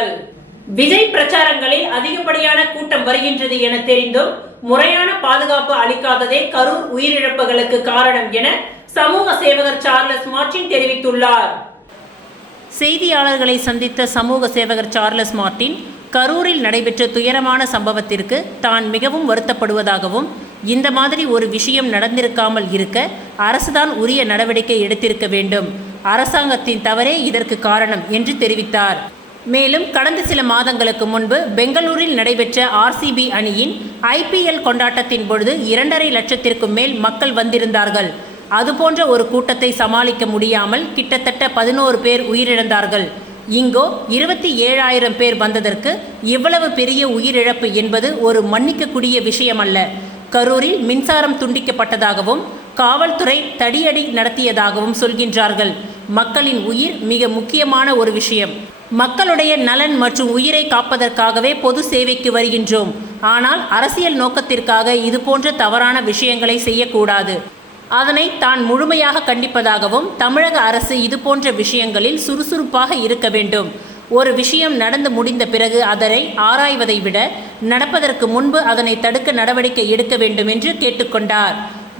வருகிறார்கள். விஜய் பிரச்சாரங்களில் அதிகப்படியான கூட்டம் வருகின்றது என தெரிந்தும் முறையான பாதுகாப்பு அளிக்காததே கரூர் உயிரிழப்புகளுக்கு காரணம் என சமூக சேவகர் சார்லஸ் மார்டின் தெரிவித்துள்ளார். செய்தியாளர்களை சந்தித்த சமூக சேவகர் சார்லஸ் மார்டின் கரூரில் நடைபெற்ற துயரமான சம்பவத்திற்கு தான் மிகவும் வருத்தப்படுவதாகவும், இந்த மாதிரி ஒரு விஷயம் நடந்திருக்காமல் இருக்க அரசுதான் உரிய நடவடிக்கை எடுத்திருக்க வேண்டும், அரசாங்கத்தின் தவறே இதற்கு காரணம் என்று தெரிவித்தார். மேலும் கடந்த சில மாதங்களுக்கு முன்பு பெங்களூரில் நடைபெற்ற RCB அணியின் IPL கொண்டாட்டத்தின் பொழுது 2.5 லட்சத்திற்கும் மேல் மக்கள் வந்திருந்தார்கள். அதுபோன்ற ஒரு கூட்டத்தை சமாளிக்க முடியாமல் கிட்டத்தட்ட 11 பேர் உயிரிழந்தார்கள். இங்கோ 27,000 பேர் வந்ததற்கு இவ்வளவு பெரிய உயிரிழப்பு என்பது ஒரு மன்னிக்கக்கூடிய விஷயமல்ல. கரூரில் மின்சாரம் துண்டிக்கப்பட்டதாகவும் காவல்துறை தடியடி நடத்தியதாகவும் சொல்கின்றார்கள். மக்களின் உயிர் மிக முக்கியமான ஒரு விஷயம். மக்களுடைய நலன் மற்றும் உயிரை காப்பதற்காகவே பொது சேவைக்கு வருகின்றோம். ஆனால் அரசியல் நோக்கத்திற்காக இதுபோன்ற தவறான விஷயங்களை செய்யக்கூடாது. அதனை தான் முழுமையாக கண்டிப்பதாகவும், தமிழக அரசு இதுபோன்ற விஷயங்களில் சுறுசுறுப்பாக இருக்க வேண்டும். ஒரு விஷயம் நடந்து முடிந்த பிறகு அதனை ஆராய்வதை விட நடப்பதற்கு முன்பு அதனை தடுக்க நடவடிக்கை எடுக்க வேண்டும் என்று கேட்டுக்கொண்டார்.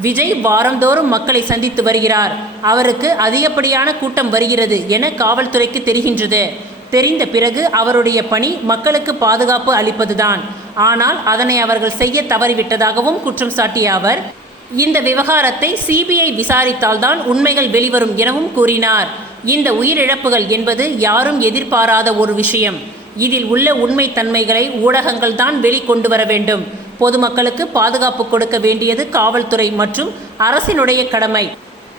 விஜய் வாரந்தோறும் மக்களை சந்தித்து வருகிறார். அவருக்கு அதிகப்படியான கூட்டம் வருகிறது என காவல்துறைக்கு தெரிகின்றது. தெரிந்த பிறகு அவருடைய பணி மக்களுக்கு பாதுகாப்பு அளிப்பதுதான். ஆனால் அதனை அவர்கள் செய்ய தவறிவிட்டதாகவும் குற்றம் சாட்டிய அவர், இந்த விவகாரத்தை CBI விசாரித்தால்தான் உண்மைகள் வெளிவரும் எனவும் கூறினார். இந்த உயிரிழப்புகள் என்பது யாரும் எதிர்பாராத ஒரு விஷயம். இதில் உள்ள உண்மை தன்மைகளை ஊடகங்கள் தான் வெளிக்கொண்டு வர வேண்டும். பொதுமக்களுக்கு பாதுகாப்பு கொடுக்க வேண்டியது காவல்துறை மற்றும் அரசினுடைய கடமை.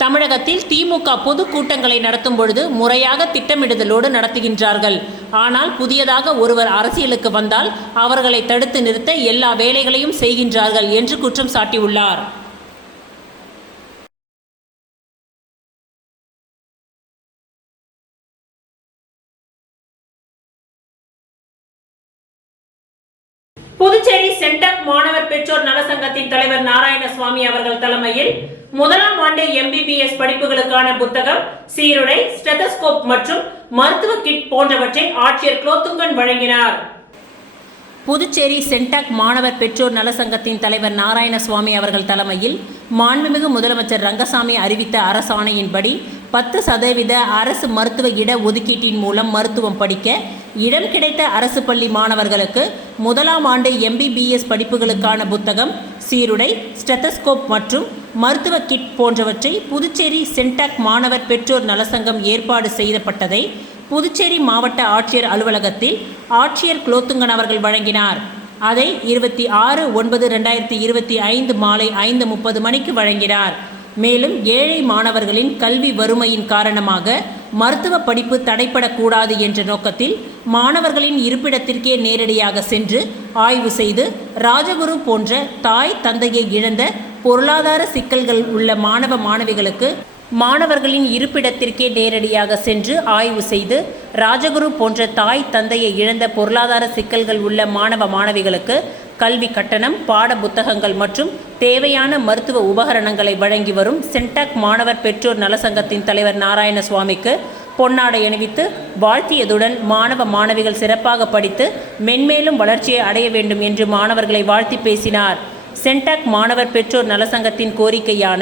தமிழகத்தில் திமுக பொது கூட்டங்களை நடத்தும் பொழுது முறையாக திட்டமிடுதலோடு நடத்துகின்றார்கள். ஆனால் புதியதாக ஒருவர் அரசியலுக்கு வந்தால் அவர்களை தடுத்து நிறுத்த எல்லா வேலைகளையும் செய்கின்றார்கள் என்று குற்றம் சாட்டியுள்ளார். புதுச்சேரி சென்டாக் மாணவர் பெற்றோர் நலசங்கத்தின் தலைவர் நாராயணசுவாமி அவர்கள் தலைமையில் 1ஆம் ஆண்டு MBBS படிப்புகளுக்கான புத்தகம், சீருடை, ஸ்டெதஸ்கோப் மற்றும் மருத்துவ கிட் போன்றவற்றை ஆட்சியர் குலோத்துங்கன் வழங்கினார். புதுச்சேரி சென்டாக் மாணவர் பெற்றோர் நலசங்கத்தின் தலைவர் நாராயணசுவாமி அவர்கள் தலைமையில் மாண்புமிகு முதலமைச்சர் ரங்கசாமி அறிவித்த அரசாணையின்படி 10% அரசு மருத்துவ இட ஒதுக்கீட்டின் மூலம் மருத்துவம் படிக்க இடம் கிடைத்த அரசு பள்ளி மாணவர்களுக்கு 1ஆம் ஆண்டு MBBS படிப்புகளுக்கான புத்தகம், சீருடை, ஸ்டெதஸ்கோப் மற்றும் மருத்துவ கிட் போன்றவற்றை புதுச்சேரி சென்டாக் மாணவர் பெற்றோர் நலசங்கம் ஏற்பாடு செய்யப்பட்டதை புதுச்சேரி மாவட்ட ஆட்சியர் அலுவலகத்தில் ஆட்சியர் குலோத்துங்கன் அவர்கள் வழங்கினார். அதை 26/9/2025 மாலை 5:30 மணிக்கு வழங்கினார். மேலும் ஏழை மாணவர்களின் கல்வி வறுமையின் காரணமாக மருத்துவ படிப்பு தடைப்படக்கூடாது என்ற நோக்கத்தில் மாணவர்களின் இருப்பிடத்திற்கே நேரடியாக சென்று ஆய்வு செய்து ராஜகுரு போன்ற தாய் தந்தையை இழந்த பொருளாதார சிக்கல்கள் உள்ள மாணவ மாணவிகளுக்கு மாணவர்களின் இருப்பிடத்திற்கே நேரடியாக சென்று ஆய்வு செய்து ராஜகுரு போன்ற தாய் தந்தையை இழந்த பொருளாதார சிக்கல்கள் உள்ள மாணவ மாணவிகளுக்கு கல்வி கட்டணம், பாட புத்தகங்கள் மற்றும் தேவையான மருத்துவ உபகரணங்களை வழங்கி வரும் சென்டாக் மாணவர் பெற்றோர் நலசங்கத்தின் தலைவர் நாராயணசுவாமிக்கு பொன்னாடை அணிவித்து வாழ்த்தியதுடன் மாணவ மாணவிகள் சிறப்பாக படித்து மென்மேலும் வளர்ச்சியை அடைய வேண்டும் என்று மாணவர்களை வாழ்த்தி பேசினார். சென்டாக் மாணவர் பெற்றோர் நலசங்கத்தின் கோரிக்கையான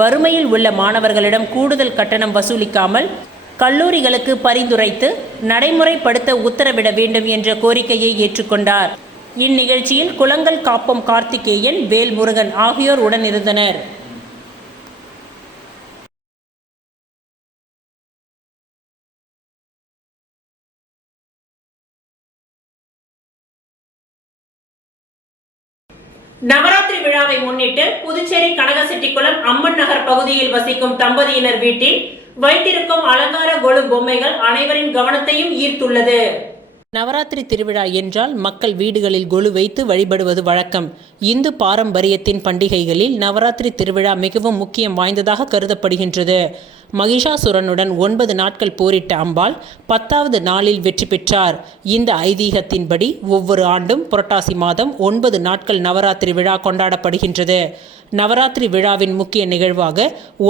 வறுமையில் உள்ள மாணவர்களிடம் கூடுதல் கட்டணம் வசூலிக்காமல் கல்லூரிகளுக்கு பரிந்துரைத்து நடைமுறைப்படுத்த உத்தரவிட வேண்டும் என்ற கோரிக்கையை ஏற்றுக்கொண்டார். இந்நிகழ்ச்சியில் குளங்கள் காப்பம் கார்த்திகேயன், வேல்முருகன் ஆகியோர் உடனிருந்தனர். நவராத்திரி விழாவை முன்னிட்டு புதுச்சேரி கனகசெட்டிக்குளம் அம்மன் நகர் பகுதியில் வசிக்கும் தம்பதியினர் வீட்டில் வைத்திருக்கும் அலங்கார கொலு பொம்மைகள் அனைவரின் கவனத்தையும் ஈர்த்துள்ளது. நவராத்திரி திருவிழா என்றால் மக்கள் வீடுகளில் கொலு வைத்து வழிபடுவது வழக்கம். இந்து பாரம்பரியத்தின் பண்டிகைகளில் நவராத்திரி திருவிழா மிகவும் முக்கியம் வாய்ந்ததாக கருதப்படுகின்றது. மகிஷாசுரனுடன் 9 நாட்கள் போரிட்ட அம்பாள் 10வது நாளில் வெற்றி பெற்றார். இந்த ஐதீகத்தின்படி ஒவ்வொரு ஆண்டும் புரட்டாசி மாதம் 9 நாட்கள் நவராத்திரி விழா கொண்டாடப்படுகின்றது. நவராத்திரி விழாவின் முக்கிய நிகழ்வாக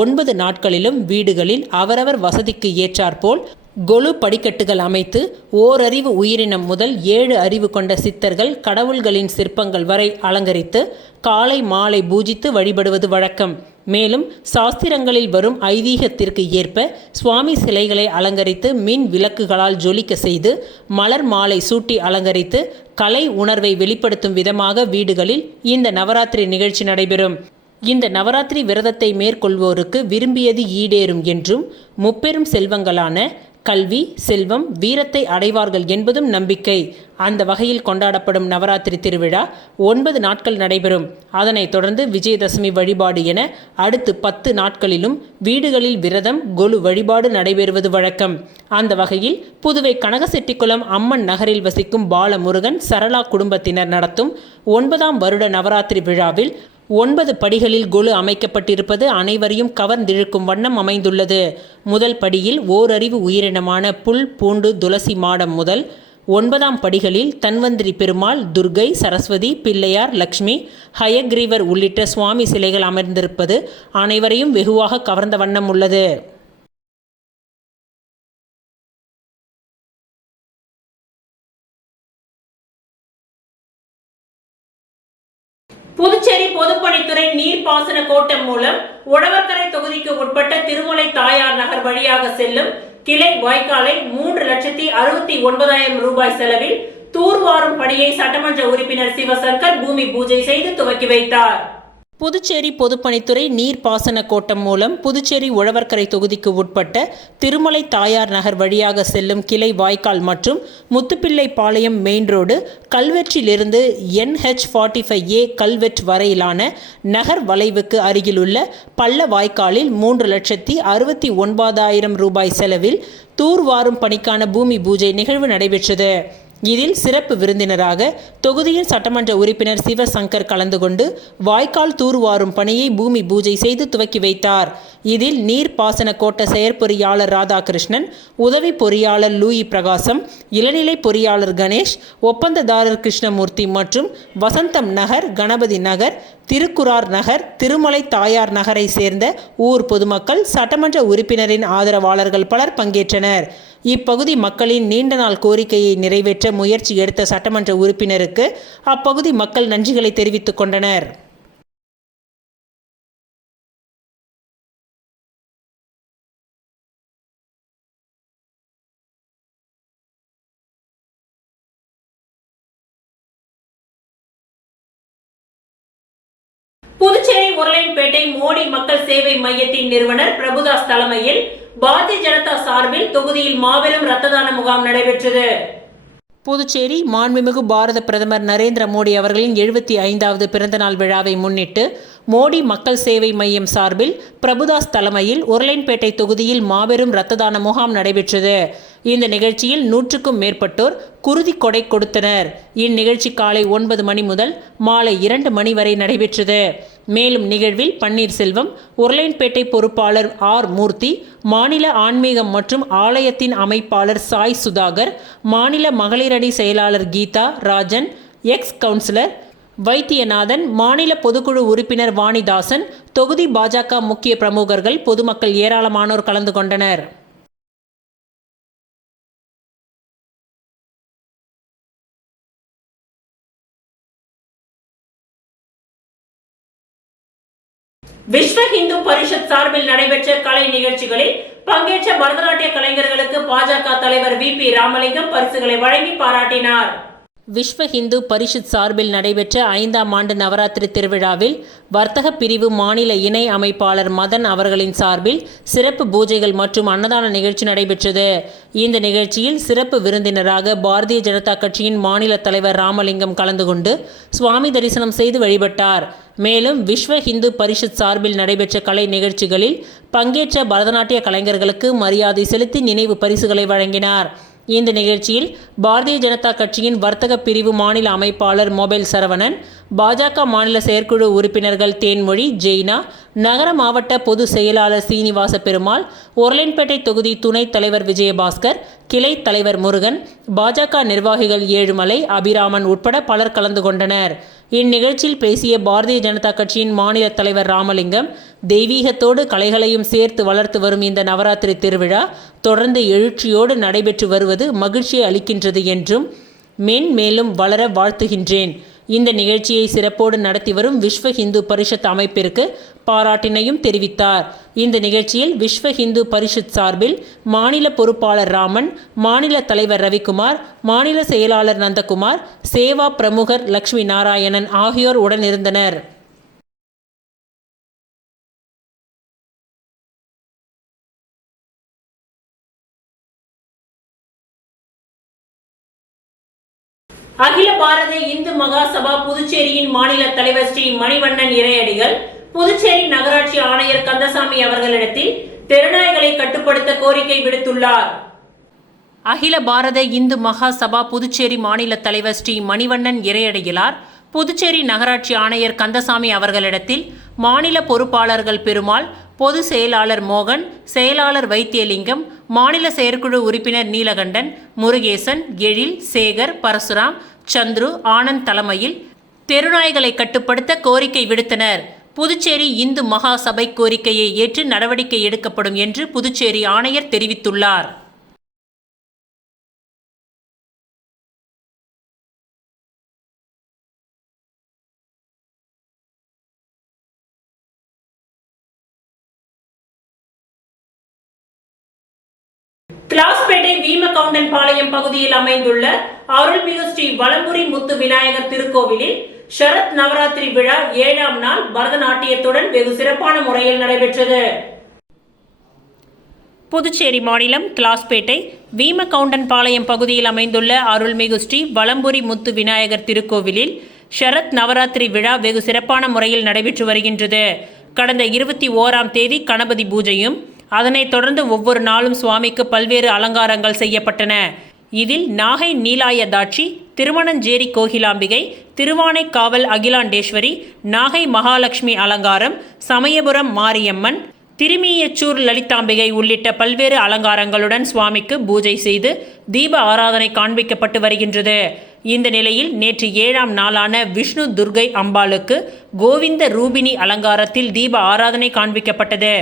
9 நாட்களிலும் வீடுகளில் அவரவர் வசதிக்கு ஏற்றாற்போல் கொலு படிக்கட்டுகள் அமைத்து ஓரறிவு உயிரினம் முதல் 7 அறிவு கொண்ட சித்தர்கள் கடவுள்களின் சிற்பங்கள் வரை அலங்கரித்து காலை மாலை பூஜித்து வழிபடுவது வழக்கம். மேலும் சாஸ்திரங்களில் வரும் ஐதீகத்திற்கு ஏற்ப சுவாமி சிலைகளை அலங்கரித்து மின் விளக்குகளால் ஜொலிக்க செய்து மலர் மாலை சூட்டி அலங்கரித்து கலை உணர்வை வெளிப்படுத்தும் விதமாக வீடுகளில் இந்த நவராத்திரி நிகழ்ச்சி நடைபெறும். இந்த நவராத்திரி விரதத்தை மேற்கொள்வோருக்கு விரும்பியது ஈடேறும் என்றும் முப்பெரும் செல்வங்களான கல்வி, செல்வம், வீரத்தை அடைவார்கள் என்பதும் நம்பிக்கை. அந்த வகையில் கொண்டாடப்படும் நவராத்திரி திருவிழா 9 நாட்கள் நடைபெறும். அதனைத் தொடர்ந்து விஜயதசமி வழிபாடு என அடுத்து 10 நாட்களிலும் வீடுகளில் விரதம், கொலு வழிபாடு நடைபெறுவது வழக்கம். அந்த வகையில் புதுவை கனகசெட்டிக்குளம் அம்மன் நகரில் வசிக்கும் பாலமுருகன் சரளா குடும்பத்தினர் நடத்தும் 9ஆம் வருட நவராத்திரி விழாவில் 9 படிகளில் கொலு அமைக்கப்பட்டிருப்பது அனைவரையும் கவர்ந்திழுக்கும் வண்ணம் அமைந்துள்ளது. முதல் படியில் ஓரறிவு உயிரினமான புல், பூண்டு, துளசி மாடம் முதல் 9ஆம் படிகளில் தன்வந்திரி பெருமாள், துர்கை, சரஸ்வதி, பிள்ளையார், லக்ஷ்மி, ஹயக்ரீவர் உள்ளிட்ட சுவாமி சிலைகள் அமர்ந்திருப்பது அனைவரையும் வெகுவாக கவர்ந்த வண்ணம் உள்ளது. புதுச்சேரி பொதுப்பணித்துறை நீர்ப்பாசன கோட்டம் மூலம் உழவர்கரை தொகுதிக்கு உட்பட்ட திருமலை தாயார் நகர் வழியாக செல்லும் கிளை வாய்க்காலை 3,69,000 ரூபாய் செலவில் தூர்வாரும் பணியை சட்டமன்ற உறுப்பினர் சிவசங்கர் பூமி பூஜை செய்து துவக்கி வைத்தார். புதுச்சேரி பொதுப்பணித்துறை நீர்ப்பாசன கோட்டம் மூலம் புதுச்சேரி உழவர்கரை தொகுதிக்கு உட்பட்ட திருமலை தாயார் நகர் வழியாக செல்லும் கிளை வாய்க்கால் மற்றும் முத்துப்பிள்ளைப்பாளையம் மெயின் ரோடு கல்வெற்றிலிருந்து NH45A கல்வெட் வரையிலான நகர் வளைவுக்கு அருகிலுள்ள பள்ள வாய்க்காலில் 3,69,000 ரூபாய் செலவில் தூர்வாரும் பணிக்கான பூமி பூஜை நிகழ்வு நடைபெற்றது. இதில் சிறப்பு விருந்தினராக தொகுதியின் சட்டமன்ற உறுப்பினர் சிவசங்கர் கலந்து கொண்டு வாய்க்கால் தூர்வாரும் பணியை பூமி பூஜை செய்து துவக்கி வைத்தார். இதில் நீர்ப்பாசன கோட்ட செயற்பொறியாளர் ராதாகிருஷ்ணன், உதவி பொறியாளர் லூயி பிரகாசம், இளநிலை பொறியாளர் கணேஷ், ஒப்பந்ததாரர் கிருஷ்ணமூர்த்தி மற்றும் வசந்தம் நகர், கணபதி நகர், திருக்குறார் நகர், திருமலை தாயார் நகரை சேர்ந்த ஊர் பொதுமக்கள், சட்டமன்ற உறுப்பினரின் ஆதரவாளர்கள் பலர் பங்கேற்றனர். இப்பகுதி மக்களின் நீண்ட நாள் கோரிக்கையை நிறைவேற்ற முயற்சி எடுத்த சட்டமன்ற உறுப்பினருக்கு அப்பகுதி மக்கள் நன்றிகளை தெரிவித்துக் கொண்டனர். புதுச்சேரி உருளையன்பேட்டை மோடி மக்கள் சேவை மையத்தின் நிறுவனர் பிரபுதாஸ் தலைமையில் பாரதிய ஜனதா சார்பில் தொகுதியில் மாபெரும் இரத்த தான முகாம் நடைபெற்றது. புதுச்சேரி மாண்புமிகு பாரத பிரதமர் நரேந்திர மோடி அவர்களின் 75வது பிறந்தநாள் விழாவை முன்னிட்டு மோடி மக்கள் சேவை மையம் சார்பில் பிரபுதாஸ் தலைமையில் உருளையன்பேட்டை தொகுதியில் மாபெரும் இரத்த தான முகாம் நடைபெற்றது. இந்த நிகழ்ச்சியில் 100க்கும் மேற்பட்டோர் குருதி கொடை கொடுத்தனர். இந்நிகழ்ச்சி காலை 9 மணி முதல் மாலை 2 மணி வரை நடைபெற்றது. மேலும் நிகழ்வில் பன்னீர்செல்வம், உருளையன்பேட்டை பொறுப்பாளர் ஆர் மூர்த்தி, மாநில ஆன்மீகம் மற்றும் ஆலயத்தின் அமைப்பாளர் சாய் சுதாகர், மாநில மகளிரணி செயலாளர் கீதா ராஜன், எக்ஸ் கவுன்சிலர் வைத்தியநாதன், மாநில பொதுக்குழு உறுப்பினர் வாணிதாசன், தொகுதி பாஜக முக்கிய பிரமுகர்கள், பொதுமக்கள் ஏராளமானோர் கலந்து கொண்டனர். விஸ்வ இந்து பரிஷத் சார்பில் நடைபெற்ற கலை நிகழ்ச்சிகளில் பங்கேற்ற பரதநாட்டிய கலைஞர்களுக்கு பாஜக தலைவர் VP ராமலிங்கம் பரிசுகளை வழங்கி பாராட்டினார். விஸ்வ இந்து பரிஷத் சார்பில் நடைபெற்ற 5ஆம் ஆண்டு நவராத்திரி திருவிழாவில் வர்த்தக பிரிவு மாநில இணை அமைப்பாளர் மதன் அவர்களின் சார்பில் சிறப்பு பூஜைகள் மற்றும் அன்னதான நிகழ்ச்சி நடைபெற்றது. இந்த நிகழ்ச்சியில் சிறப்பு விருந்தினராக பாரதிய ஜனதா கட்சியின் மாநில தலைவர் ராமலிங்கம் கலந்து கொண்டு சுவாமி தரிசனம் செய்து வழிபட்டார். மேலும் விஸ்வ இந்து பரிஷத் சார்பில் நடைபெற்ற கலை நிகழ்ச்சிகளில் பங்கேற்ற பரதநாட்டிய கலைஞர்களுக்கு மரியாதை செலுத்தி நினைவு பரிசுகளை வழங்கினார். இந்த நிகழ்ச்சியில் பாரதிய ஜனதா கட்சியின் வர்த்தக பிரிவு மாநில அமைப்பாளர் மொபைல் சரவணன், பாஜக மாநில செயற்குழு உறுப்பினர்கள் தேன்மொழி, ஜெய்னா, நகர மாவட்ட பொது செயலாளர் சீனிவாச பெருமாள், உருளையன்பேட்டை தொகுதி துணைத் தலைவர் விஜயபாஸ்கர், கிளை தலைவர் முருகன், பாஜக நிர்வாகிகள் ஏழுமலை, அபிராமன் உட்பட பலர் கலந்து கொண்டனர். இந்நிகழ்ச்சியில் பேசிய பாரதிய ஜனதா கட்சியின் மாநில தலைவர் ராமலிங்கம், தெய்வீகத்தோடு கலைகளையும் சேர்த்து வளர்த்து வரும் இந்த நவராத்திரி திருவிழா தொடர்ந்து எழுச்சியோடு நடைபெற்று வருவது மகிழ்ச்சியை அளிக்கின்றது என்றும் மேன்மேலும் வளர வாழ்த்துகின்றேன். இந்த நிகழ்ச்சியை சிறப்போடு நடத்தி வரும் விஸ்வ இந்து பரிஷத் அமைப்பிற்கு பாராட்டினையும் தெரிவித்தார். இந்த நிகழ்ச்சியில் விஸ்வ இந்து பரிஷத் சார்பில் மாநில பொறுப்பாளர் ராமன், மாநில தலைவர் ரவிக்குமார், மாநில செயலாளர் நந்தகுமார், சேவா பிரமுகர் லட்சுமி நாராயணன் ஆகியோர் உடனிருந்தனர். அகில பாரத இந்து மகா சபா புதுச்சேரியின் மாநில தலைவர் ஸ்ரீ மணிவண்ணன் இறையடிகள் புதுச்சேரி நகராட்சி ஆணையர் கந்தசாமி அவர்களிடத்தில் தெருநாய்களை கட்டுப்படுத்த கோரிக்கை விடுத்துள்ளார். அகில பாரத இந்து மகா சபா புதுச்சேரி மாநில தலைவர் ஸ்ரீ மணிவண்ணன் இறையடிகளார் புதுச்சேரி நகராட்சி ஆணையர் கந்தசாமி அவர்களிடத்தில் மாநில பொறுப்பாளர்கள் பெருமாள், பொது செயலாளர் மோகன், செயலாளர் வைத்தியலிங்கம், மாநில செயற்குழு உறுப்பினர் நீலகண்டன், முருகேசன், எழில், சேகர், பரசுராம், சந்துரு, ஆனந்த் தலைமையில் தெருநாய்களை கட்டுப்படுத்த கோரிக்கை விடுத்தனர். புதுச்சேரி இந்து மகா சபை கோரிக்கையை ஏற்று நடவடிக்கை எடுக்கப்படும் என்று புதுச்சேரி ஆணையர் தெரிவித்துள்ளார். கிளாஸ்பேட்டை வீமகவுண்டன் பாளையம் பகுதியில் அமைந்துள்ள அருள்மிகு ஸ்ரீ வலம்புரி முத்து விநாயகர் திருக்கோவிலில் சரத் நவராத்திரி விழா 7ஆம் நாள் பரதநாட்டியத்துடன் வெகு சிறப்பான முறையில் நடைபெற்றது. புதுச்சேரி மாநிலம் கிளாஸ்பேட்டை வீமகவுண்டன் பாளையம் பகுதியில் அமைந்துள்ள அருள்மிகு ஸ்ரீ வலம்புரி முத்து விநாயகர் திருக்கோவிலில் சரத் நவராத்திரி விழா வெகு சிறப்பான முறையில் நடைபெற்று வருகின்றது. கடந்த 21ஆம் தேதி கணபதி பூஜையும், அதனைத் தொடர்ந்து ஒவ்வொரு நாளும் சுவாமிக்கு பல்வேறு அலங்காரங்கள் செய்யப்பட்டன. இதில் நாகை நீலாயதாட்சி, திருமணஞ்சேரி கோகிலாம்பிகை, திருவானைக்காவல் அகிலாண்டேஸ்வரி, நாகை மகாலட்சுமி அலங்காரம், சமயபுரம் மாரியம்மன், திருமியச்சூர் லலிதாம்பிகை உள்ளிட்ட பல்வேறு அலங்காரங்களுடன் சுவாமிக்கு பூஜை செய்து தீப ஆராதனை காண்பிக்கப்பட்டு வருகின்றது. இந்த நிலையில் நேற்று 7ஆம் நாளான விஷ்ணு துர்கை அம்பாளுக்கு கோவிந்த ரூபிணி அலங்காரத்தில் தீப ஆராதனை காண்பிக்கப்பட்டது.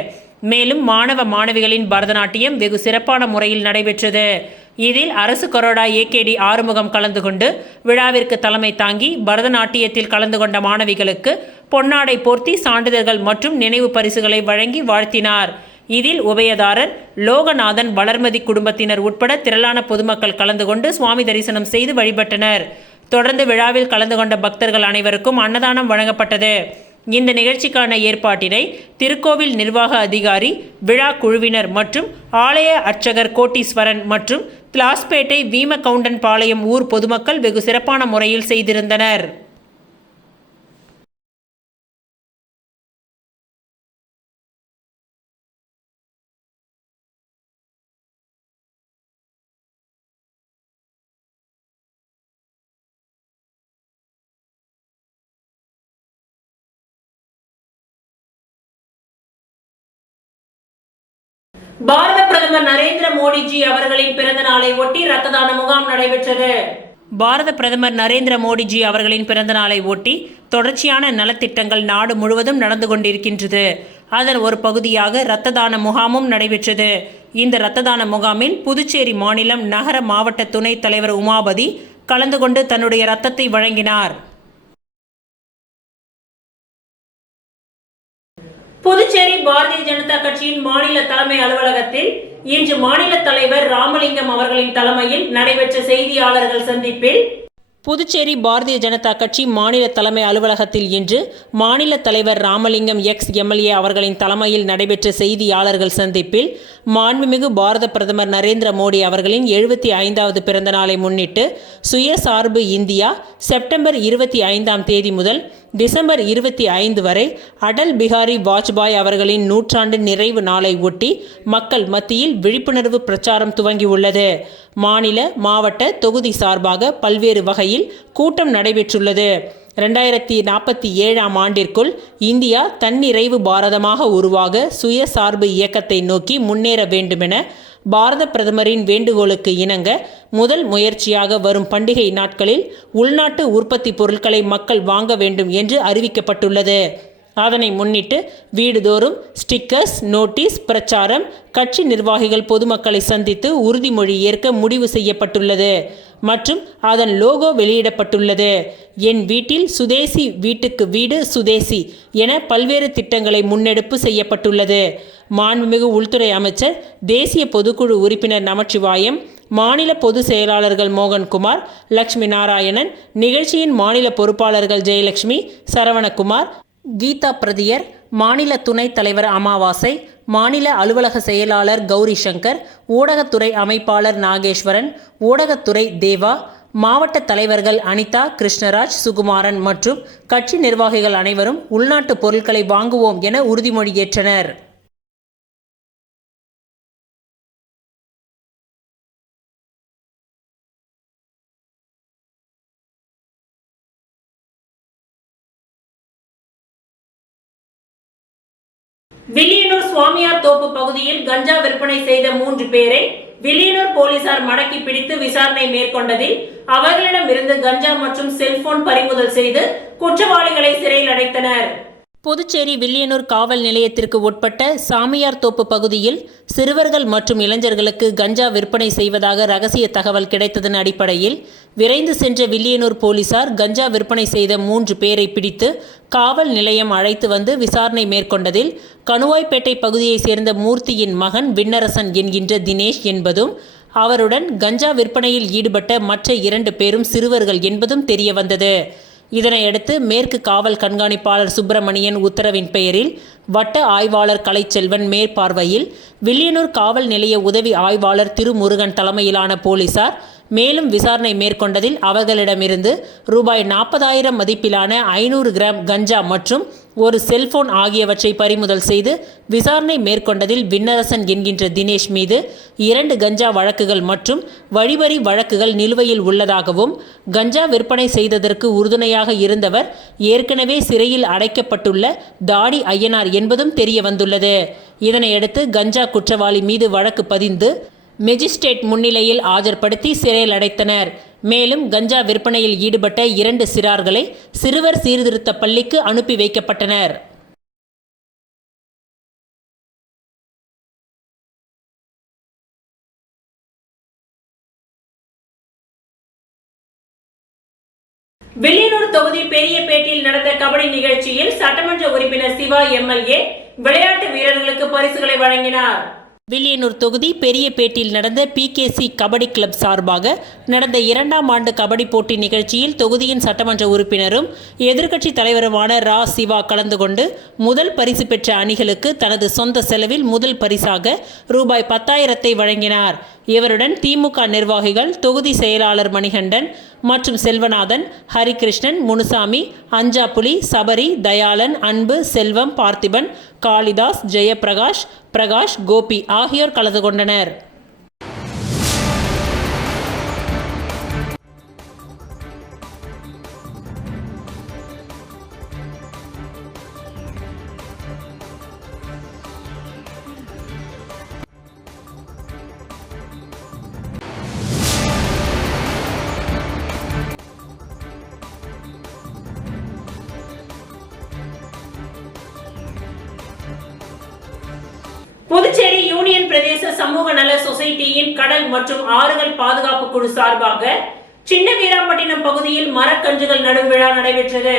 மேலும் மாணவ மாணவிகளின் பரதநாட்டியம் வெகு சிறப்பான முறையில் நடைபெற்றது. இதில் அரசு கொறடா ஏகேடி ஆறுமுகம் கலந்து கொண்டு விழாவிற்கு தலைமை தாங்கி பரதநாட்டியத்தில் கலந்து கொண்ட மாணவிகளுக்கு பொன்னாடை போர்த்தி சான்றிதழ்கள் மற்றும் நினைவு பரிசுகளை வழங்கி வாழ்த்தினார். இதில் உபயதாரர் லோகநாதன், வளர்மதி குடும்பத்தினர் உட்பட திரளான பொதுமக்கள் கலந்து கொண்டு சுவாமி தரிசனம் செய்து வழிபட்டனர். தொடர்ந்து விழாவில் கலந்து கொண்ட பக்தர்கள் அனைவருக்கும் அன்னதானம் வழங்கப்பட்டது. இந்த நிகழ்ச்சிக்கான ஏற்பாட்டினை திருக்கோவில் நிர்வாக அதிகாரி, விழா குழுவினர் மற்றும் ஆலய அர்ச்சகர் கோட்டீஸ்வரன் மற்றும் கிளாஸ்பேட்டை வீமகவுண்டன் பாளையம் ஊர் பொதுமக்கள் வெகு சிறப்பான முறையில் செய்திருந்தனர். பாரத பிரதமர் நரேந்திர மோடிஜி அவர்களின் பிறந்த நாளை ஒட்டி இரத்த தான முகாம் நடைபெற்றது. பாரத பிரதமர் நரேந்திர மோடிஜி அவர்களின் பிறந்த நாளை ஒட்டி தொடர்ச்சியான நலத்திட்டங்கள் நாடு முழுவதும் நடந்து கொண்டிருக்கின்றது. அதன் ஒரு பகுதியாக இரத்த தான முகாமும் நடைபெற்றது. இந்த இரத்த தான முகாமில் புதுச்சேரி மாநிலம் நகர மாவட்ட துணைத் தலைவர் உமாபதி கலந்து கொண்டு தன்னுடைய இரத்தத்தை வழங்கினார். புதுச்சேரி பாரதிய ஜனதா கட்சியின் மாநில தலைமை அலுவலகத்தில் இன்று மாநில தலைவர் ராமலிங்கம் அவர்களின் தலைமையில் நடைபெற்ற செய்தியாளர்கள் சந்திப்பில் புதுச்சேரி பாரதிய ஜனதா கட்சி மாநில தலைமை அலுவலகத்தில் இன்று மாநில தலைவர் ராமலிங்கம் எம்எல்ஏ அவர்களின் தலைமையில் நடைபெற்ற செய்தியாளர்கள் சந்திப்பில் மாண்புமிகு பாரத பிரதமர் நரேந்திர மோடி அவர்களின் 75வது பிறந்த நாளை முன்னிட்டு சுயசார்பு இந்தியா செப்டம்பர் 25ஆம் தேதி முதல் டிசம்பர் 25 வரை அடல் பிகாரி வாஜ்பாய் அவர்களின் 100ஆண்டு நிறைவு நாளை ஒட்டி மக்கள் மத்தியில் விழிப்புணர்வு பிரச்சாரம் துவங்கியுள்ளது. மாநில, மாவட்ட, தொகுதி சார்பாக பல்வேறு வகையில் கூட்டம் நடைபெற்றுள்ளது. 2047ஆம் ஆண்டிற்குள் இந்தியா தன்னிறைவு பாரதமாக உருவாக சுயசார்பு இயக்கத்தை நோக்கி முன்னேற வேண்டுமென பாரத பிரதமரின் வேண்டுகோளுக்கு இணங்க முதல் முயற்சியாக வரும் பண்டிகை நாட்களில் உள்நாட்டு உற்பத்தி பொருட்களை மக்கள் வாங்க வேண்டும் என்று அறிவிக்கப்பட்டுள்ளது. அதனை முன்னிட்டு வீடுதோறும் ஸ்டிக்கர்ஸ், நோட்டீஸ் பிரச்சாரம், கட்சி நிர்வாகிகள் பொதுமக்களை சந்தித்து உறுதிமொழி ஏற்க முடிவு செய்யப்பட்டுள்ளது மற்றும் அதன் லோகோ வெளியிடப்பட்டுள்ளது. என் வீட்டில் சுதேசி, வீட்டுக்கு வீடு சுதேசி என பல்வேறு திட்டங்களை முன்னெடுப்பு செய்யப்பட்டுள்ளது. மாண்புமிகு உள்துறை அமைச்சர், தேசிய பொதுக்குழு உறுப்பினர் நமச்சிவாயம், மாநில பொதுச் செயலாளர்கள் மோகன்குமார், லட்சுமி நாராயணன், நிகழ்ச்சியின் மாநில பொறுப்பாளர்கள் ஜெயலட்சுமி, சரவணகுமார், கீதா பிரதியர், மாநில துணைத் தலைவர் அமாவாசை, மாநில அலுவலக செயலாளர் கௌரி சங்கர், ஊடகத்துறை அமைப்பாளர் நாகேஸ்வரன், ஊடகத்துறை தேவா, மாவட்ட தலைவர்கள் அனிதா, கிருஷ்ணராஜ், சுகுமாரன் மற்றும் கட்சி நிர்வாகிகள் அனைவரும் உள்நாட்டு பொருட்களை வாங்குவோம் என உறுதிமொழி ஏற்றனர். வில்லியனூர் சுவாமியார் தோப்பு பகுதியில் கஞ்சா விற்பனை செய்த 3 பேரை வில்லியனூர் போலீசார் மடக்கி பிடித்து விசாரணை மேற்கொண்டதில் அவர்களிடம் இருந்து கஞ்சா மற்றும் செல்போன் பறிமுதல் செய்து குற்றவாளிகளை சிறையில் அடைத்தனர். புதுச்சேரி வில்லியனூர் காவல் நிலையத்திற்கு உட்பட்ட சாமியார் தோப்பு பகுதியில் சிறுவர்கள் மற்றும் இளைஞர்களுக்கு கஞ்சா விற்பனை செய்வதாக ரகசிய தகவல் கிடைத்ததன் அடிப்படையில் விரைந்து சென்ற வில்லியனூர் போலீசார் கஞ்சா விற்பனை செய்த 3 பேரை பிடித்து காவல் நிலையம் அழைத்து வந்து விசாரணை மேற்கொண்டதில் கணுவாய்பேட்டை பகுதியைச் சேர்ந்த மூர்த்தியின் மகன் விண்ணரசன் என்கின்ற தினேஷ் என்பதும் அவருடன் கஞ்சா விற்பனையில் ஈடுபட்ட மற்ற 2 பேரும் சிறுவர்கள் என்பதும் தெரியவந்தது. இதனையடுத்து மேற்கு காவல் கண்காணிப்பாளர் சுப்பிரமணியன் உத்தரவின் பெயரில் வட்ட ஆய்வாளர் கலைச்செல்வன் மேற்பார்வையில் வில்லியனூர் காவல் நிலைய உதவி ஆய்வாளர் திருமுருகன் தலைமையிலான போலீசார் மேலும் விசாரணை மேற்கொண்டதில் அவர்களிடமிருந்து ரூபாய் 40,000 மதிப்பிலான 500 கிராம் கஞ்சா மற்றும் ஒரு செல்போன் ஆகியவற்றை பறிமுதல் செய்து விசாரணை மேற்கொண்டதில் விண்ணரசன் என்கின்ற தினேஷ் மீது 2 கஞ்சா வழக்குகள் மற்றும் வழிப்பறி வழக்குகள் நிலுவையில் உள்ளதாகவும் கஞ்சா விற்பனை செய்ததற்கு உறுதுணையாக இருந்தவர் ஏற்கனவே சிறையில் அடைக்கப்பட்டுள்ள தாடி ஐயனார் என்பதும் தெரிய வந்துள்ளது. இதனையடுத்து கஞ்சா குற்றவாளி மீது வழக்கு பதிந்து மெஜிஸ்ட்ரேட் முன்னிலையில் ஆஜர்படுத்தி சிறையில் அடைத்தனர். மேலும் கஞ்சா விற்பனையில் ஈடுபட்ட 2 சிறார்களை சிறுவர் சீர்திருத்த பள்ளிக்கு அனுப்பி வைக்கப்பட்டனர். வில்லியனூர் தொகுதி பெரியபேட்டையில் நடந்த கபடி நிகழ்ச்சியில் சட்டமன்ற உறுப்பினர் சிவா எம்எல்ஏ விளையாட்டு வீரர்களுக்கு பரிசுகளை வழங்கினார். வில்லியனூர் தொகுதி பெரியபேட்டையில் நடந்த PKC கபடி கிளப் சார்பாக நடந்த 2ஆம் ஆண்டு கபடி போட்டி நிகழ்ச்சியில் தொகுதியின் சட்டமன்ற உறுப்பினரும் எதிர்க்கட்சி தலைவருமான ரா சிவா கலந்து கொண்டு முதல் பரிசு பெற்ற அணிகளுக்கு தனது சொந்த செலவில் முதல் பரிசாக ரூபாய் 10,000 வழங்கினார். இவருடன் திமுக நிர்வாகிகள், தொகுதி செயலாளர் மணிகண்டன் மற்றும் செல்வநாதன், ஹரிகிருஷ்ணன், முனுசாமி, அஞ்சாப்புலி, சபரி, தயாளன், அன்பு, செல்வம், பார்த்திபன், காளிதாஸ், ஜெயபிரகாஷ், பிரகாஷ், கோபி ஆகியோர் கலந்து கொண்டனர். புதுச்சேரி யூனியன் பிரதேச சமூக நல சொசைட்டியின் கடல் மற்றும் ஆறுகள் பாதுகாப்பு குழு சார்பாக சின்ன வீராம்பட்டினம் பகுதியில் மரக்கன்றுகள் நடும் விழா நடைபெற்றது.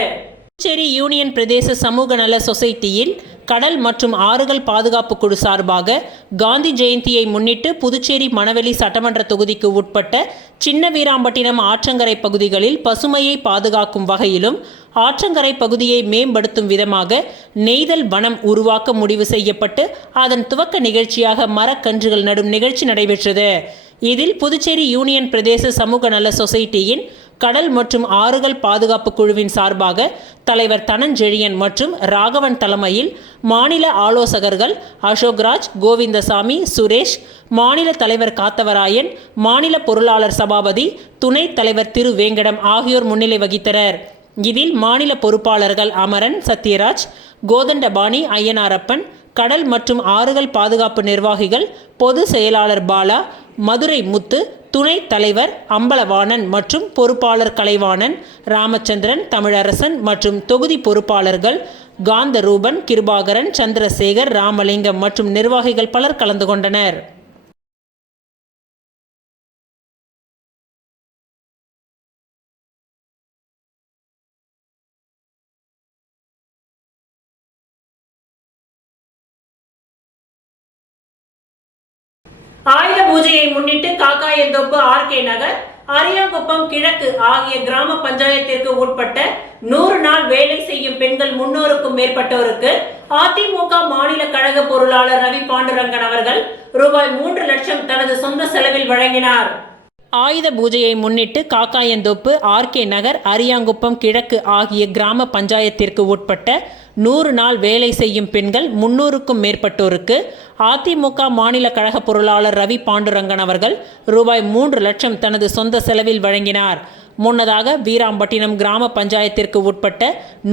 புதுச்சேரி யூனியன் பிரதேச சமூக நல சொசைட்டியில் கடல் மற்றும் ஆறுகள் பாதுகாப்பு குழு சார்பாக காந்தி ஜெயந்தியை முன்னிட்டு புதுச்சேரி மணவெளி சட்டமன்ற தொகுதிக்கு உட்பட்ட சின்ன வீராம்பட்டினம் ஆற்றங்கரை பகுதிகளில் பசுமையை பாதுகாக்கும் வகையிலும் ஆற்றங்கரை பகுதியை மேம்படுத்தும் விதமாக நெய்தல் வனம் உருவாக்க முடிவு செய்யப்பட்டு அதன் துவக்க நிகழ்ச்சியாக மரக்கன்றுகள் நடும் நிகழ்ச்சி நடைபெற்றது. இதில் புதுச்சேரி யூனியன் பிரதேச சமூக நல சொசைட்டியின் கடல் மற்றும் ஆறுகள் பாதுகாப்பு குழுவின் சார்பாக தலைவர் தனஞ்செழியன் மற்றும் ராகவன் தலைமையில் மாநில ஆலோசகர்கள் அசோக்ராஜ், கோவிந்தசாமி, சுரேஷ், மாநில தலைவர் காத்தவராயன், மாநில பொருளாளர் சபாபதி, துணைத் தலைவர் திரு வேங்கடம் ஆகியோர் முன்னிலை வகித்தனர். இதில் மாநில பொறுப்பாளர்கள் அமரன், சத்யராஜ், கோதண்டபாணி, ஐயனாரப்பன், கடல் மற்றும் ஆறுகள் பாதுகாப்பு நிர்வாகிகள், பொது செயலாளர் பாலா, மதுரை முத்து, துணைத் தலைவர் அம்பலவாணன் மற்றும் பொறுப்பாளர் கலைவாணன், ராமச்சந்திரன், தமிழரசன் மற்றும் தொகுதி பொறுப்பாளர்கள் காந்தரூபன், கிருபாகரன், சந்திரசேகர், ராமலிங்கம் மற்றும் நிர்வாகிகள் பலர் கலந்து கொண்டனர். ஆயுத பூஜையை முன்னிட்டு காக்காயந்தோப்பு, ஆர்கே நகர், அரியாங்குப்பம் கிழக்கு ஆகிய கிராம பஞ்சாயத்திற்கு உட்பட்ட 100 நாள் வேலை செய்யும் பெண்கள் 300க்கும் மேற்பட்டோருக்கு அதிமுக மாநில கழக பொருளாளர் ரவி பாண்டுரங்கன் அவர்கள் ரூபாய் 3 லட்சம் தனது சொந்த செலவில் வழங்கினார். ஆயுத பூஜையை முன்னிட்டு காக்காயந்தோப்பு, ஆர்கே நகர், அரியாங்குப்பம் கிழக்கு ஆகிய கிராம பஞ்சாயத்திற்கு உட்பட்ட 100 நாள் வேலை செய்யும் பெண்கள் 300க்கும் மேற்பட்டோருக்கு அதிமுக மாநில கழக பொருளாளர் ரவி பாண்டுரங்கன் அவர்கள் ரூபாய் 3 லட்சம் தனது சொந்த செலவில் வழங்கினார். முன்னதாக வீராம்பட்டினம் கிராம பஞ்சாயத்திற்கு உட்பட்ட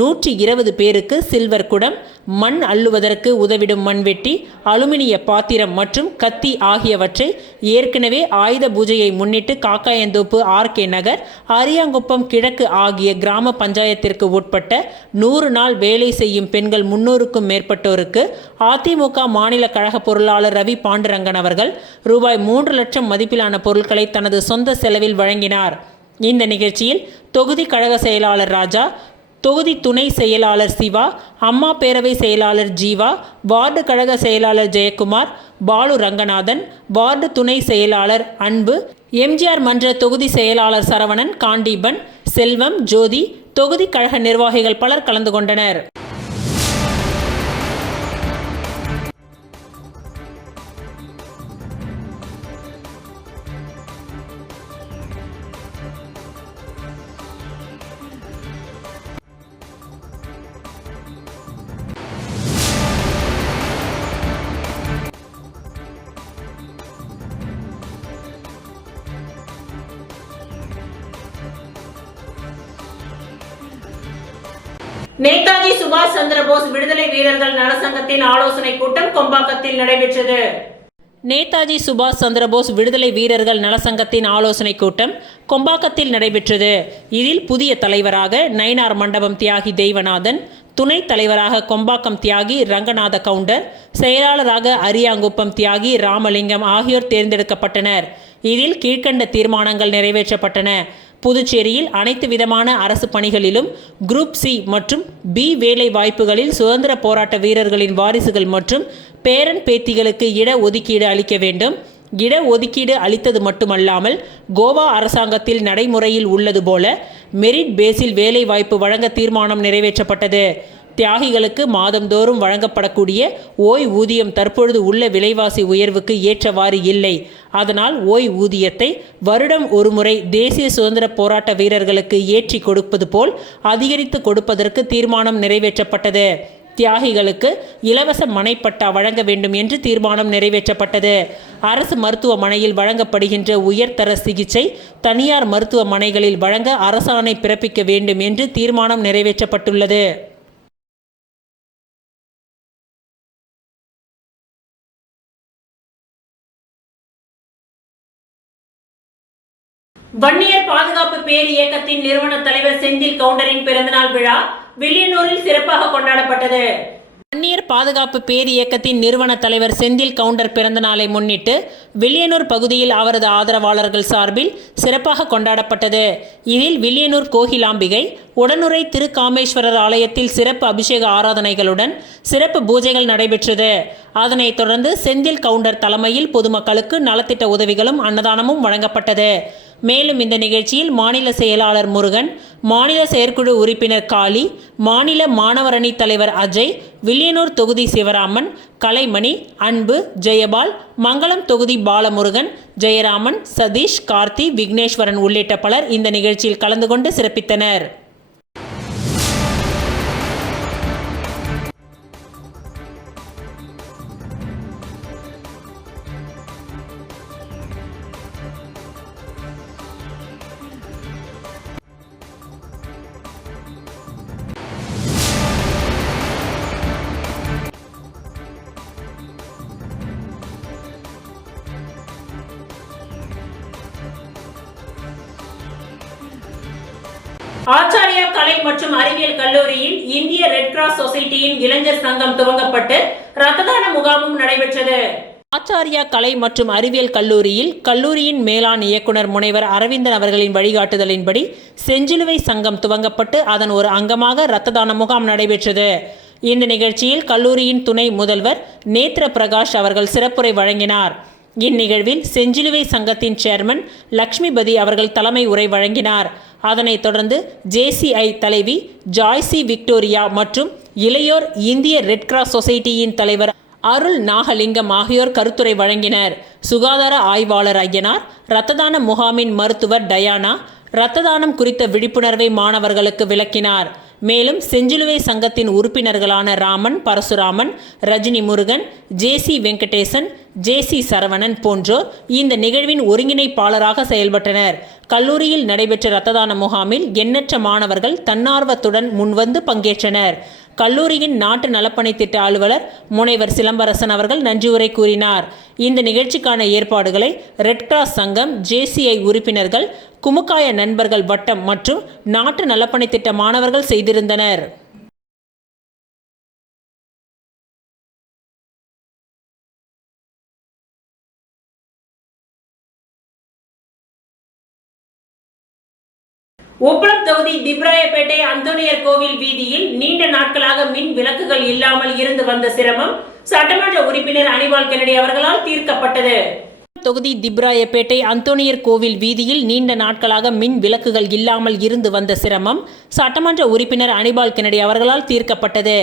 120 பேருக்கு சில்வர் குடம், மண் அள்ளுவதற்கு உதவிடும் மண்வெட்டி, அலுமினிய பாத்திரம் மற்றும் கத்தி ஆகியவற்றை ஏற்கனவே ஆயுத பூஜையை முன்னிட்டு காக்காயந்தோப்பு, ஆர்கே நகர், அரியாங்குப்பம் கிழக்கு ஆகிய கிராம பஞ்சாயத்திற்கு உட்பட்ட 100 நாள் வேலை செய்யும் பெண்கள் 300க்கும் மேற்பட்டோருக்கு அதிமுக மாநில கழக பொருளாளர் ரவி பாண்டுரங்கன் அவர்கள் ரூபாய் 3 லட்சம் மதிப்பிலான பொருட்களை தனது சொந்த செலவில் வழங்கினார். இந்த நிகழ்ச்சியில் தொகுதி கழக செயலாளர் ராஜா, தொகுதி துணை செயலாளர் சிவா, அம்மா பேரவை செயலாளர் ஜீவா, வார்டு கழக செயலாளர் ஜெயக்குமார், பாலு ரங்கநாதன், வார்டு துணை செயலாளர் அன்பு, எம்ஜிஆர் மன்ற தொகுதி செயலாளர் சரவணன், காண்டீபன், செல்வம், ஜோதி, தொகுதி கழக நிர்வாகிகள் பலர் கலந்து கொண்டனர். நேதாஜி சுபாஷ் சந்திரபோஸ் விடுதலை வீரர்கள் நலசங்கத்தின் ஆலோசனை கூட்டம் கொம்பாக்கத்தில் நடைபெற்றது. நேதாஜி சுபாஷ் சந்திரபோஸ் விடுதலை வீரர்கள் நலசங்கத்தின் ஆலோசனை கூட்டம் கொம்பாக்கத்தில் நடைபெற்றது. இதில் புதிய தலைவராக நயினார் மண்டபம் தியாகி தெய்வநாதன், துணைத் தலைவராக கொம்பாக்கம் தியாகி ரங்கநாத கவுண்டர், செயலாளராக அரியாங்குப்பம் தியாகி ராமலிங்கம் ஆகியோர் தேர்ந்தெடுக்கப்பட்டனர். இதில் கீழ்க்கண்ட தீர்மானங்கள் நிறைவேற்றப்பட்டன. புதுச்சேரியில் அனைத்து விதமான அரசு பணிகளிலும் குரூப் சி மற்றும் பி வேலை வாய்ப்புகளில் சுதந்திர போராட்ட வீரர்களின் வாரிசுகள் மற்றும் பேரன் பேத்திகளுக்கு இட ஒதுக்கீடு அளிக்க வேண்டும். இட ஒதுக்கீடு அளித்தது மட்டுமல்லாமல் கோவா அரசாங்கத்தில் நடைமுறையில் உள்ளது போல மெரிட் பேஸில் வேலை வாய்ப்பு வழங்க தீர்மானம் நிறைவேற்றப்பட்டது. தியாகிகளுக்கு மாதந்தோறும் வழங்கப்படக்கூடிய ஓய்வூதியம் தற்பொழுது உள்ள விலைவாசி உயர்வுக்கு ஏற்றவாறு இல்லை. அதனால் ஓய்வூதியத்தை வருடம் ஒருமுறை தேசிய சுதந்திர போராட்ட வீரர்களுக்கு ஏற்றி கொடுப்பது போல் அதிகரித்து கொடுப்பதற்கு தீர்மானம் நிறைவேற்றப்பட்டது. தியாகிகளுக்கு இலவச மனைப்பட்டா வழங்க வேண்டும் என்று தீர்மானம் நிறைவேற்றப்பட்டது. அரசு மருத்துவமனையில் வழங்கப்படுகின்ற உயர்தர சிகிச்சை தனியார் மருத்துவமனைகளில் வழங்க அரசாணை பிறப்பிக்க வேண்டும் என்று தீர்மானம் நிறைவேற்றப்பட்டுள்ளது. வன்னியர் பாதுகாப்பு பேர் இயக்கத்தின் நிறுவன தலைவர் செந்தில் கவுண்டரின் பிறந்தநாள் விழா வில்லியனூரில் சிறப்பாக கொண்டாடப்பட்டது. வன்னியர் பாதுகாப்பு பேர் இயக்கத்தின் நிறுவன தலைவர் செந்தில் கவுண்டர் பிறந்த நாளை முன்னிட்டு வில்லியனூர் பகுதியில் அவரது ஆதரவாளர்கள் சார்பில் சிறப்பாக கொண்டாடப்பட்டது. இதில் வில்லியனூர் கோகிலாம்பிகை உடனுறை திருக்காமேஸ்வரர் ஆலயத்தில் சிறப்பு அபிஷேக ஆராதனைகளுடன் சிறப்பு பூஜைகள் நடைபெற்றது. அதனைத் தொடர்ந்து செந்தில் கவுண்டர் தலைமையில் பொதுமக்களுக்கு நலத்திட்ட உதவிகளும் அன்னதானமும் வழங்கப்பட்டது. மேலும் இந்த நிகழ்ச்சியில் மாநில செயலாளர் முருகன், மாநில செயற்குழு உறுப்பினர் காளி, மாநில மாணவரணி தலைவர் அஜய், வில்லியனூர் தொகுதி சிவராமன், கலைமணி, அன்பு, ஜெயபால், மங்களம் தொகுதி பாலமுருகன், ஜெயராமன், சதீஷ், கார்த்தி, விக்னேஸ்வரன் உள்ளிட்ட பலர் இந்த நிகழ்ச்சியில் கலந்து கொண்டு சிறப்பித்தனர். ஆச்சாரியா கலை மற்றும் அறிவியல் கல்லூரியில் இந்திய ரெட் கிராஸ் சொசைட்டியின் இளைஞர் சங்கம் துவங்கப்பட்டு ரத்த தான முகாமும் நடைபெற்றது. ஆச்சாரியா கலை மற்றும் அறிவியல் கல்லூரியின் மேலாண் இயக்குனர் முனைவர் அரவிந்தன் அவர்களின் வழிகாட்டுதலின்படி செஞ்சிலுவை சங்கம் துவங்கப்பட்டு அதன் ஒரு அங்கமாக ரத்த தான முகாம் நடைபெற்றது. இந்த நிகழ்ச்சியில் கல்லூரியின் துணை முதல்வர் நேத்ர பிரகாஷ் அவர்கள் சிறப்புரை வழங்கினார். இந்நிகழ்வில் செஞ்சிலுவை சங்கத்தின் சேர்மன் லக்ஷ்மிபதி அவர்கள் தலைமை உரை வழங்கினார். அதனைத் தொடர்ந்து JCI தலைவி ஜாய்சி விக்டோரியா மற்றும் இளையோர் இந்திய ரெட் கிராஸ் சொசைட்டியின் தலைவர் அருள் நாகலிங்கம் ஆகியோர் கருத்துரை வழங்கினர். சுகாதார ஆய்வாளர் ஐயனார், இரத்த தான முகாமின் மருத்துவர் டயானா இரத்த தானம் குறித்த விழிப்புணர்வை மாணவர்களுக்கு விளக்கினார். மேலும் செஞ்சிலுவை சங்கத்தின் உறுப்பினர்களான ராமன், பரசுராமன், ரஜினி முருகன், JC வெங்கடேசன், JC சரவணன் போன்றோர் இந்த நிகழ்வின் ஒருங்கிணைப்பாளராக செயல்பட்டனர். கல்லூரியில் நடைபெற்ற இரத்த தான முகாமில் எண்ணற்ற மாணவர்கள் தன்னார்வத்துடன் முன்வந்து பங்கேற்றனர். கல்லூரியின் நாட்டு நலப்பணி திட்ட அலுவலர் முனைவர் சிலம்பரசன் அவர்கள் நன்றியுரை கூறினார். இந்த நிகழ்ச்சிக்கான ஏற்பாடுகளை ரெட் கிராஸ் சங்கம், JCI உறுப்பினர்கள், குமுக்காய நண்பர்கள் வட்டம் மற்றும் நாட்டு நலப்பணி திட்ட மாணவர்கள் செய்திருந்தனர். உப்பளம் தொகுதி திப்ராயப்பேட்டை அந்தோனியர் கோவில் வீதியில் நீண்ட நாட்களாக மின் விளக்குகள் இல்லாமல் இருந்து வந்த சிரமம் சட்டமன்ற உறுப்பினர் அனிபால் கென்னடி அவர்களால் தீர்க்கப்பட்டது. தொகுதி திப்ராயப்பேட்டை அந்தோனியர் கோவில் வீதியில் நீண்ட நாட்களாக மின் விளக்குகள் இல்லாமல் இருந்து வந்த சிரமம் சட்டமன்ற உறுப்பினர் அனிபால் கென்னடி அவர்களால் தீர்க்கப்பட்டது.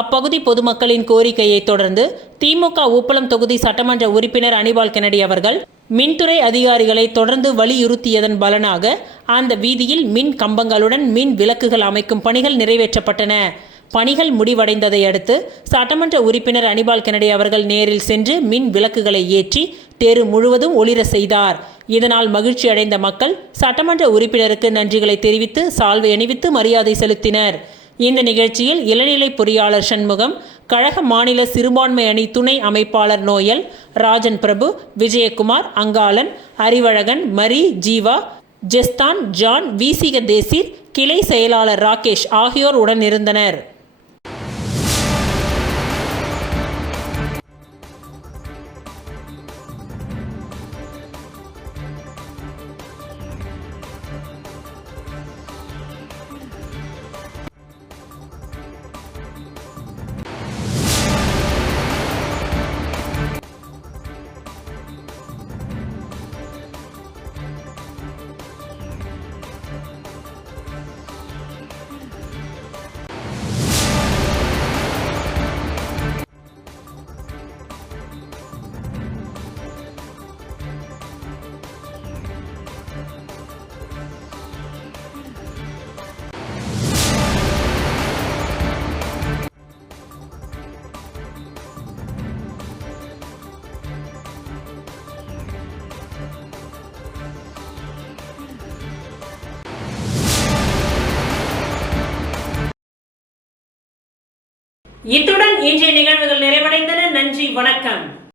அப்பகுதி பொதுமக்களின் கோரிக்கையை தொடர்ந்து திமுக உப்பளம் தொகுதி சட்டமன்ற உறுப்பினர் அனிபால் கென்னடி அவர்கள் மின்துறை அதிகாரிகளை தொடர்ந்து வலியுறுத்தியதன் பலனாக அந்த வீதியில் மின் கம்பங்களுடன் மின் விளக்குகள் அமைக்கும் பணிகள் நிறைவேற்றப்பட்டன. பணிகள் முடிவடைந்ததை அடுத்து சட்டமன்ற உறுப்பினர் அனிபால் கென்னடி அவர்கள் நேரில் சென்று மின் விளக்குகளை ஏற்றி தெரு முழுவதும் ஒளிர செய்தார். இதனால் மகிழ்ச்சி அடைந்த மக்கள் சட்டமன்ற உறுப்பினருக்கு நன்றிகளை தெரிவித்து சால்வை அணிவித்து மரியாதை செலுத்தினர். இந்த நிகழ்ச்சியில் இளநிலை பொறியாளர் சண்முகம், கழக மாநில சிறுபான்மை அணி துணை அமைப்பாளர் நோயல், ராஜன் பிரபு, விஜயகுமார், அங்காளன், அறிவழகன், மரி, ஜீவா, ஜெஸ்தான், ஜான், விசிக தேசிர், கிளை செயலாளர் ராகேஷ் ஆகியோர் உடன் இருந்தனர். இத்துடன் இன்றைய நிகழ்வுகள் நிறைவடைந்தன. நன்றி, வணக்கம்.